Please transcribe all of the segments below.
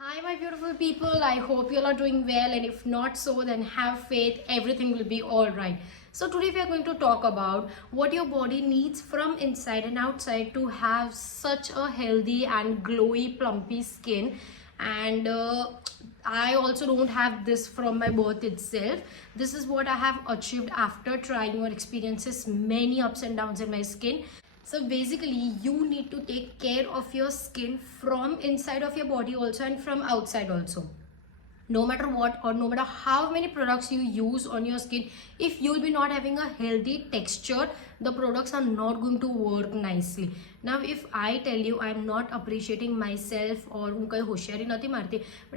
Hi, my beautiful people. I hope you all are doing well, and if not so, then have faith, everything will be all right. So, today we are going to talk about what your body needs from inside and outside to have such a healthy and glowy, plumpy skin. And I also don't have this from my birth itself. This is what I have achieved after trying or experiences many ups and downs in my skin. So basically you need to take care of your skin from inside of your body also and from outside also. No matter what or no matter how many products you use on your skin, if you'll be not having a healthy texture, the products are not going to work nicely. Now if I tell you I'm not appreciating myself or but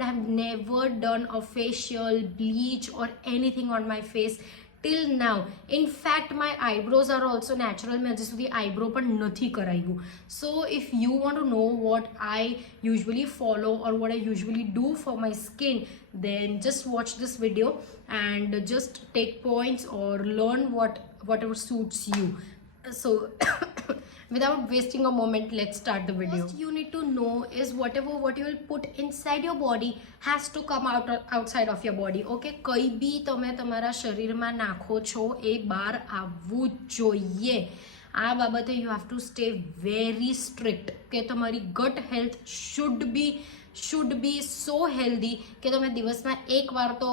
I have never done a facial bleach or anything on my face till now. In fact my eyebrows are also natural. મેં હજી સુધી eyebrow પણ નથી કરાવ્યું. So if you want to know what I usually follow or what I usually do for my skin, then just watch this video and just take points or learn whatever suits you. So without wasting a moment, let's start the video. First you need to know is what you will put inside your body has to come outside of your body. Okay, કઈ બી તમે તમારા શરીરમાં નાખો છો એ બહાર આવવું જ જોઈએ. આ બાબતે you have to stay very strict કે તમારી gut health should be so healthy કે તમે દિવસમાં એક વાર તો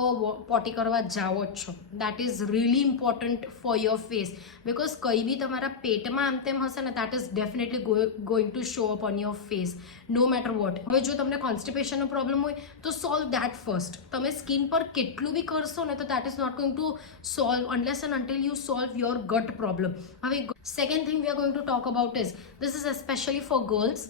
પોટી કરવા જાઓ જ છો. That is really important for your face because કઈ બી તમારા પેટમાં આમ તેમ હશે ને that is definitely going to show up on your face no matter what. હવે જો તમને કોન્સ્ટિપેશનનો પ્રોબ્લેમ હોય તો solve that first. તમે સ્કિન પર કેટલું બી કરશો ને તો that is not going to solve unless and until you solve your gut problem. હવે second thing we are going to talk about is, this is especially for girls,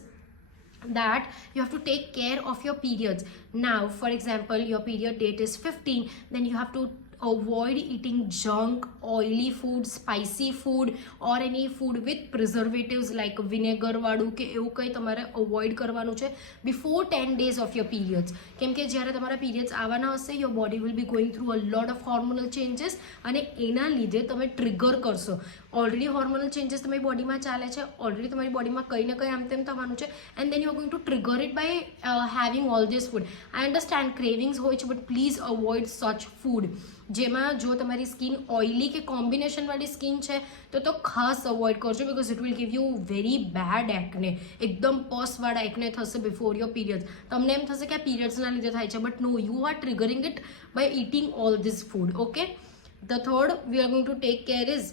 that you have to take care of your periods. Now for example your period date is 15, then you have to avoid eating junk, oily food, spicy food or any food with preservatives like vinegar વાળું કે એવું કંઈ તમારે અવોઇડ કરવાનું છે before 10 days of your periods. કેમ કે જ્યારે તમારા periods આવવાના હશે your body will be going through a lot of hormonal changes અને એના લીધે તમે ટ્રિગર કરશો. ઓલરેડી હોર્મોનલ ચેન્જીસ તમારી બોડીમાં ચાલે છે, ઓલરેડી તમારી બોડીમાં કંઈ ને કંઈ આમ તેમ થવાનું છે and then you are going to trigger it by having all this food. I understand cravings હોય છે but please avoid such food. જેમાં જો તમારી સ્કિન ઓઇલી કે કોમ્બિનેશનવાળી સ્કિન છે તો ખાસ અવોઇડ કરજો because it will give you very bad એકને. એકદમ પસવાળા એકને થશે બિફોર યોર પીરિયડ્સ. તમને એમ થશે કે આ પીરિયડ્સના લીધે થાય છે but no, you are triggering it by eating all this food. Okay, the third we are going to take care is,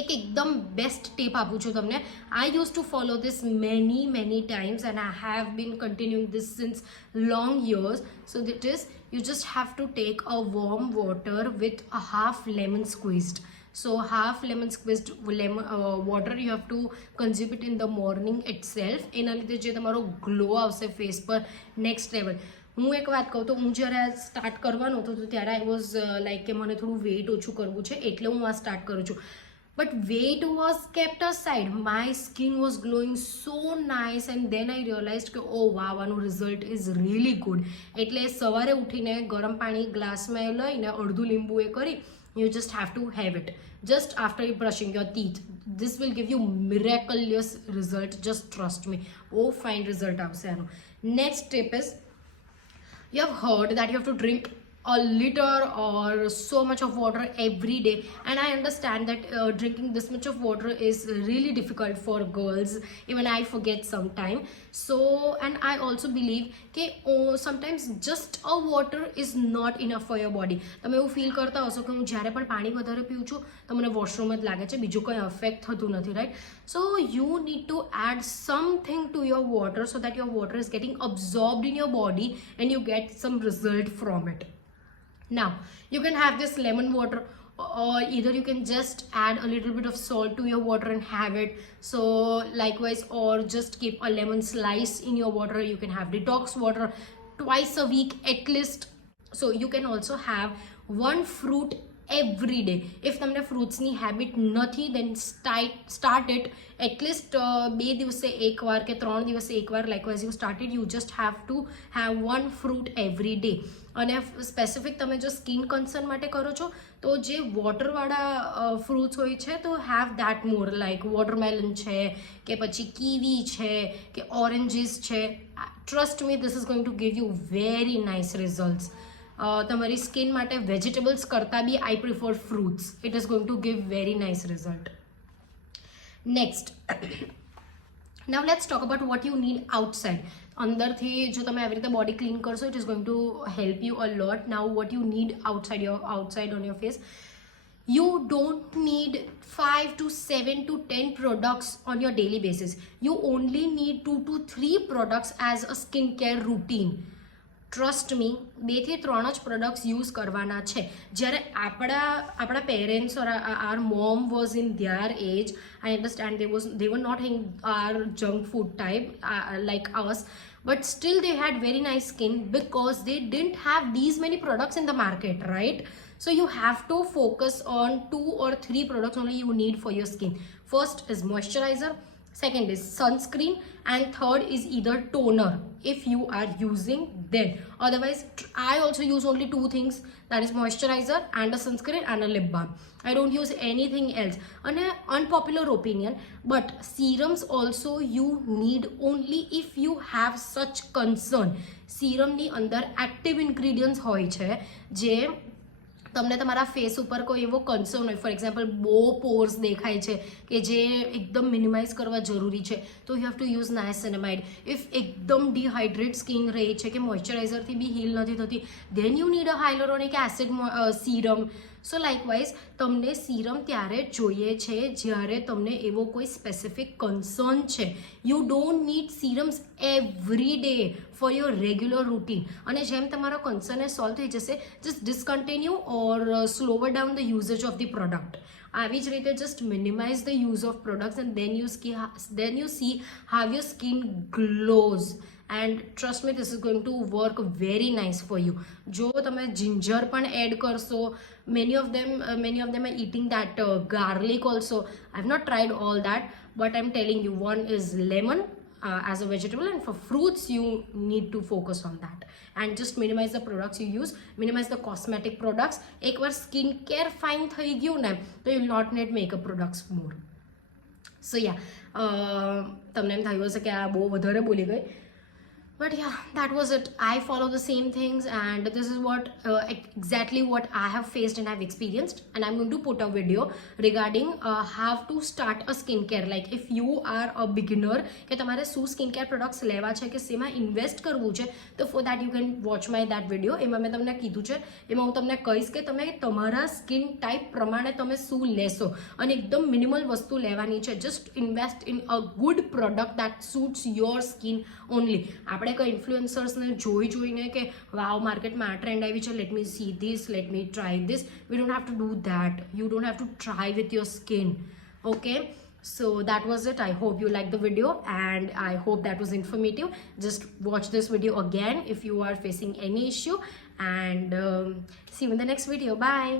એક એકદમ બેસ્ટ ટીપ આપું છું તમને. I use to follow this many times and I have been continuing this since long years. So that is you just have to take a warm water with a half lemon squeezed. So half lemon squeezed water you have to consume it in the morning itself. એના લીધે જે તમારો ગ્લો આવશે ફેસ પર next level. હું એક વાત કહું તો હું જ્યારે સ્ટાર્ટ કરવાનું હતું તો ત્યારે આઈ વોઝ લાઈક કે મને થોડું વેઇટ ઓછું કરવું છે એટલે હું આ સ્ટાર્ટ કરું છું. But weight was kept aside. My skin was glowing so nice and then I realized કે oh wow, આનું result is really good. એટલે સવારે ઉઠીને ગરમ પાણી ગ્લાસમાં લઈને અડધું લીંબુ એ કરી you just have to have it just after brushing your teeth. This will give you miraculous result, just trust me. Oh fine result આવશે આનું. Next tip is, you have heard that you have to drink a liter or so much of water every day, and I understand that drinking this much of water is really difficult for girls. Even I forget sometime. So and I also believe that sometimes just a water is not enough for your body. તમે એવું ફીલ કરતા હશો કે હું જ્યારે પણ પાણી વધારે પીઉં છું તો મને વોશરૂમ જ લાગે છે, બીજું કંઈ અફેક્ટ થતું નથી, right? So you need to add something to your water so that your water is getting absorbed in your body and you get some result from it. Now you can have this lemon water or either you can just add a little bit of salt to your water and have it. So likewise, or just keep a lemon slice in your water. You can have detox water twice a week at least. So you can also have one fruit every day. If તમને ફ્રૂટ્સની હેબિટ નથી then start it at least 2 દિવસે એકવાર કે 3 દિવસે એકવાર. likewise you started, you just have to have one fruit every day. અને સ્પેસિફિક તમે જો સ્કિન કન્સર્ન માટે કરો છો તો જે વોટરવાળા ફ્રૂટ્સ હોય છે તો have that more, like watermelon છે કે પછી કીવી છે કે ઓરેન્જીસ છે. Trust me, this is going to give you very nice results. તમારી સ્કિન માટે વેજીટેબલ્સ કરતાં બી I prefer fruits. It is going to give very nice result. Next, now let's talk about what you need outside. અંદરથી જો તમે આવી રીતે body clean કરશો, it is going to help you a lot. Now vote you need outside on your face. You don't need 5 to 7 to 10 products on your daily basis. You only need 2 to 3 products as a skincare routine. Trust me, 2 થી 3 જ products use કરવાના છે. જ્યારે આપણા parents or our mom was in their age, I understand they were not in our junk food type like us, but still they had very nice skin because they didn't have these many products in the market, right? So you have to focus on 2 or 3 products only you need for your skin. First is moisturizer, second is sunscreen, and third is either toner if you are using them. Otherwise, I also use only 2 things, that is moisturizer and a sunscreen and a lip balm. I don't use anything else. An unpopular opinion, but serums also you need only if you have such concern. Serum ની અંદર active ingredients હોય છે જે તમને તમારા ફેસ ઉપર કોઈ એવો કન્સર્ન હોય, ફોર એક્ઝામ્પલ બહુ પોર્સ દેખાય છે કે જે એકદમ મિનિમાઇઝ કરવા જરૂરી છે, તો you have to use niacinamide. If એકદમ ડિહાઇડ્રેટ સ્કિન રહી છે કે મોઇશ્ચરાઇઝરથી બી હીલ નથી થતી, then you need a hyaluronic acid serum. So likewise તમને સીરમ ત્યારે જોઈએ છે જ્યારે તમને એવો કોઈ સ્પેસિફિક કન્સર્ન છે. You don't need serums every day for your regular routine. અને જેમ તમારો કન્સર્ન એ સોલ્વ થઈ જશે, just discontinue or slower down the usage of the product. આવી જ રીતે just minimise the use of products and then you see how your skin glows. And trust me, this is going to work very nice for you. જો તમે ginger પણ એડ કરશો, many of them are eating that garlic also. I have not tried all that, but I'm telling you, one is lemon as a vegetable, and for fruits you need to focus on that. And just minimize the products you use, minimize the cosmetic products. એકવાર skin care fine થઈ ગયું ને, તો you will not need makeup products more. So yeah, તમને એમ થયું હશે કે આ બહુ વધારે બોલી ગઈ. But yeah, that was it. I follow the same things, and this is what exactly what I have faced and I've experienced. And I'm going to put a video regarding how to start a skincare. Like if you are a beginner, કે તમારે શું skincare products લેવા છે કે શેમાં ઇન્વેસ્ટ કરવું છે, તો for that you can watch my that video. એમાં મેં તમને કીધું છે, એમાં હું તમને કહીશ કે તમે તમારા સ્કિન ટાઈપ પ્રમાણે તમે શું લેશો અને એકદમ મિનિમલ વસ્તુ લેવાની છે. Just invest in a good product that suits your skin only. આપણે કંઈ ઇન્ફ્લુએન્સર્સને જોઈને કે વાવ માર્કેટમાં આ ટ્રેન્ડ આવી છે, let me see this, let me try this. We don't have to do that. You don't have to try with your skin. Okay, so that was it. I hope you liked the video and I hope that was informative. Just watch this video again if you are facing any issue, and see you in the next video. Bye.